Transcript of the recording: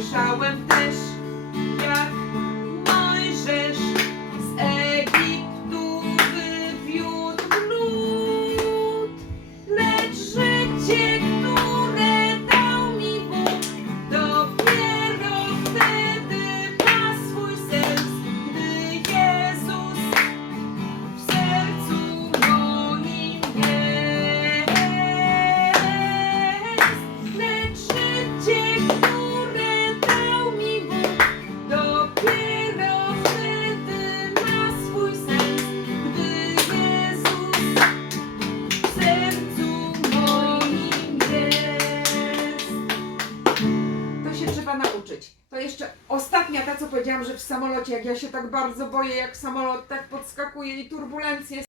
Słyszałem też, jak trzeba nauczyć. To jeszcze ostatnia ta, co powiedziałam, że w samolocie, jak ja się tak bardzo boję, jak samolot tak podskakuje i turbulencje